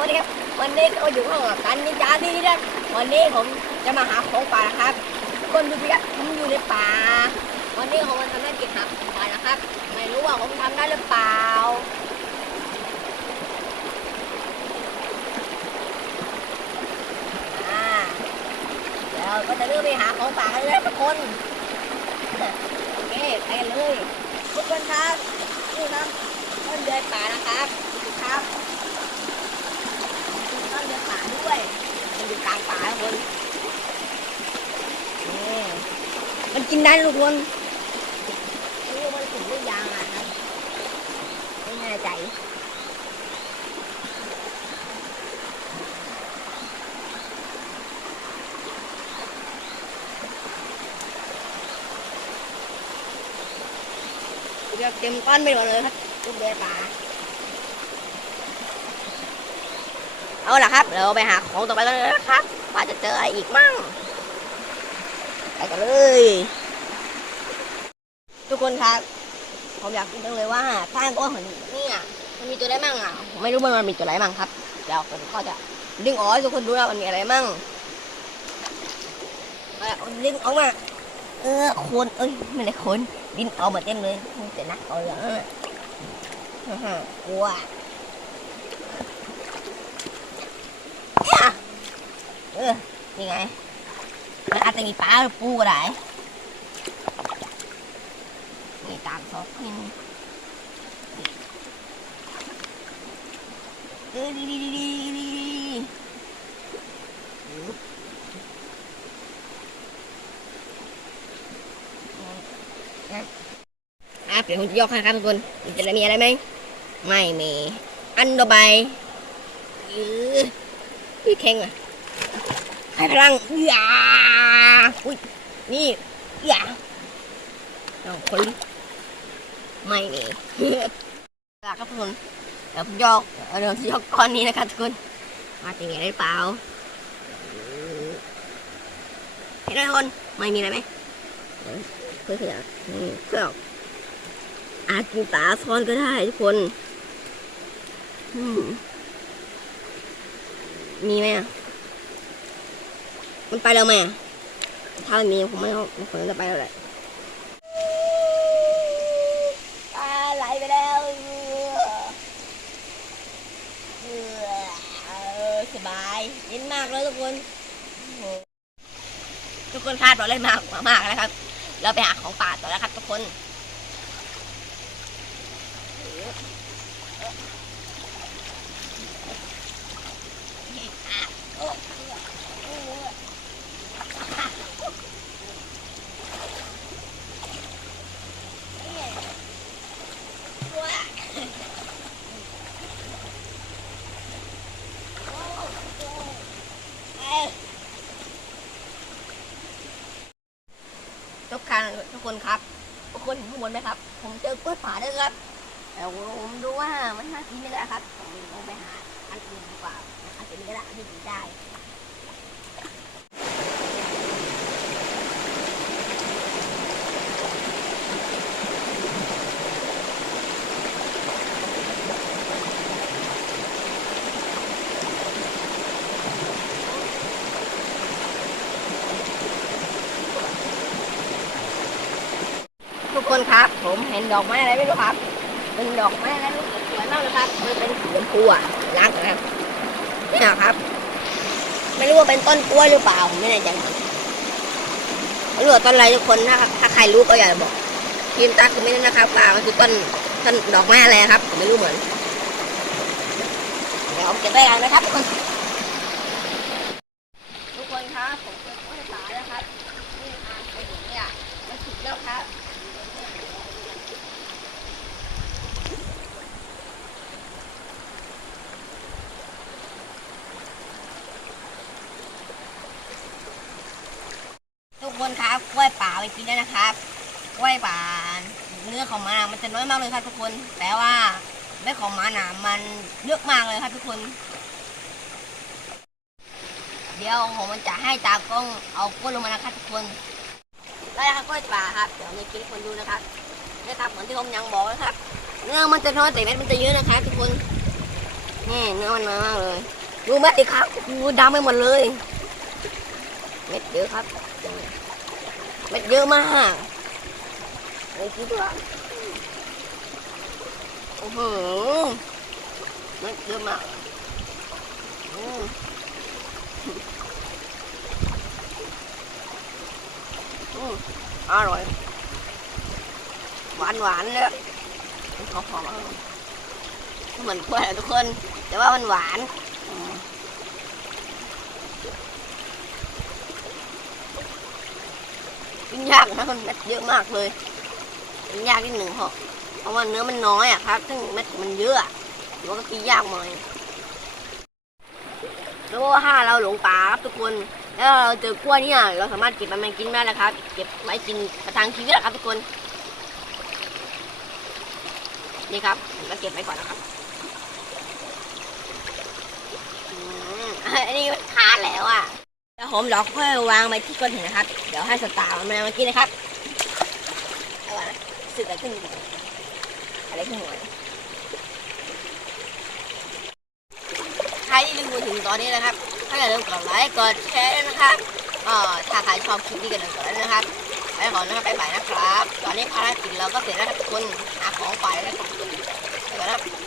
วันนี้ครับ วันนี้ก็อยู่ข้างกันนิจาที่นี่นะวันนี้ผมจะมาหาของป่านะครับคนดูสิครับผมอยู่ในป่า วันนี้ผมมาทำหน้าที่หาของป่านะครับ ไม่รู้ว่าผมทำได้หรือเปล่าอ่าเดี๋ยวก็จะเริ่มไปหาของป่ากันเลยทุกคนโอเคไปกันเลยทุกคนครับนี่ครับต้นเดือยป่านะครับครับ มีต้นป่าด้วย มันอยู่กลางป่าทุกคนนี่มันกินได้ทุกคนไม่รู้มันถึงหรือยังอะครับไม่แน่ใจเรียกเต็มก้อนไปหมดเลยครับลูกเดือยป่า เอาล่ะครับ เราไปหาของต่อไปกันเลยนะครับ ว่าจะเจออะไรอีกมั่ง ไปกันเลย ทุกคนครับ ผมอยากรู้จังเลยว่าใต้ก้อนของเนี่ยมันมีตัวอะไรมั่งอะ ผมไม่รู้ว่ามันมีตัวอะไรมั่งครับ เดี๋ยวผมก็จะดึงออกให้ทุกคนดูว่ามันมีอะไรมั่งเอาดึงออกมา เออคนเอ้ยไม่ได้คนดินเอามาเต็มเลยแต่นักเอาอย่างนั้นน่ะฮ่าฮ่ากลัวเนี่ย เออนี่ไง มันอาจจะมีปลาหรือปูก็ได้ นี่ตามซอกนี่เออดีดีดีดีดีอะเดี๋ยวผมจะยกให้ครับทุกคนมันจะมีอะไรไหม ไม่มี อันต่อไปอือพี่แข็งอะ ให้พลังอย่าอุ้ยนี่อย่าเอาคนไม่มีลาครับทุกคนเดี๋ยวผมยกเดี๋ยวผมยกก้อนนี้นะครับทุกคนมาจะมีอะไรเปล่าเห็นไหมทุกคนไม่มีอะไรไหมเดี๋ยวเพื่อขยับเพื่ออาจินตาซ้อนก็ได้ทุกคนมมีไหมอะ มันไปแล้วไหมอะถ้ามันมีผมไม่ผมจะไปแล้วแหละปไหลไปแล้วสบายเย็นมากเลยทุกคนทุกคนคาดหวังเลยมากมากๆแล้วครับ เราไปหาของป่าต่อแล้วครับ ทุกคนทุ กคนทุกคนครับทุกคนเห็นข้างบนไหมครับ ผมเจอกล้วยป่าด้วยครับแต่ผมดูว่ามันน่ากินไม่ได้ครับ ผมลงไปหาอันอื่นดีกว่าอันอื่นก็ได้อันที่กินได้ ทุกคนครับ ผมเห็นดอกไม้อะไรไม่รู้ครับเป็นดอกไม้อะไรสวยมากเลยครับมันเป็นสีชมพูอะรักนะครับนี่นะครับ ไม่รู้ว่าเป็นต้นกล้วยหรือเปล่าผมไม่แน่ใจเหมือนกันไม่รู้ว่าต้นอะไรทุกคนถ้าถ้าใครรู้ก็อย่าบอกทีมตาคือไม่ได้นะครับว่ามันคือต้นต้นดอกไม้อะไรครับผมไม่รู้เหมือนเดี๋ยวผมเก็บไว้กันนะครับทุกคนทุกคนครับผมเก็บไว้ในป่าแล้วครับนี่อ่านไปถึงเนี่ยมันสุดแล้วครับ ทุกคนครับกล้วยป่าไปกินได้นะครับ กล้วยป่าเนื้อของมันมันจะน้อยมากเลยครับทุกคน แต่ว่าเม็ดของมันมันเยอะมากเลยครับทุกคน เดี๋ยวผมมันจะให้ตากล้องเอากล้วยลงมานะครับทุกคนได้แล้วครับกล้วยป่าครับเดี๋ยวมากินคนดูนะครับนี่ครับเหมือนที่ผมยังบอกนะครับ เนื้อมันจะน้อยแต่เม็ดมันจะเยอะนะครับทุกคนนี่เนื้อมันน้อยมากเลยดูเม็ดดิครับโอ้โหดำไปหมดเลย เม็ดเยอะครับ เม็ดเยอะมาก เลยคิดว่าโอ้โหเม็ดเยอะมากอืออร่อยหวานหวานเลยหอมหอมๆเหมือนกล้วยทุกคน แต่ว่ามันหวานกินยากนะมันเม็ดเยอะมากเลย กินยากนิดหนึ่งเพราะเพราะว่าเนื้อมันน้อยอะครับ ซึ่งเม็ดมันเยอะหรือว่าก็กินยากหน่อยแล้วก็ถ้าเราหลงป่าครับทุกคน แล้วเราเจอกล้วยเนี่ยเราสามารถเก็บมันมากินได้แล้วครับ เก็บไว้กินประทังชีวิตอะครับทุกคน นี่ครับมก็เก็บไว้ก่อนนะครับอืมอันนี้มันขาดแล้วอะเดี๋ยวผมเดี๋ยวค่อยวางไว้ที่ก้นหินนะครับ เดี๋ยวให้สตาร์มันมากินนะครับเอาละ สึกอะไรขึ้นอะไรขึ้นหัวใครที่ดูถึงตอนนี้นะครับ ถ้าอย่าลืมกดไลค์ กดแชร์ด้วยนะครับก็ถ้าใครชอบคลิปนี้ก็อย่าลืมกดไลค์นะครับไปก่อนนะครับไปบ่ายนะครับ ตอนนี้ภารกิจเราก็เสร็จแล้วทุกคนหาของไปแล้วครับไปก่อนนะครับ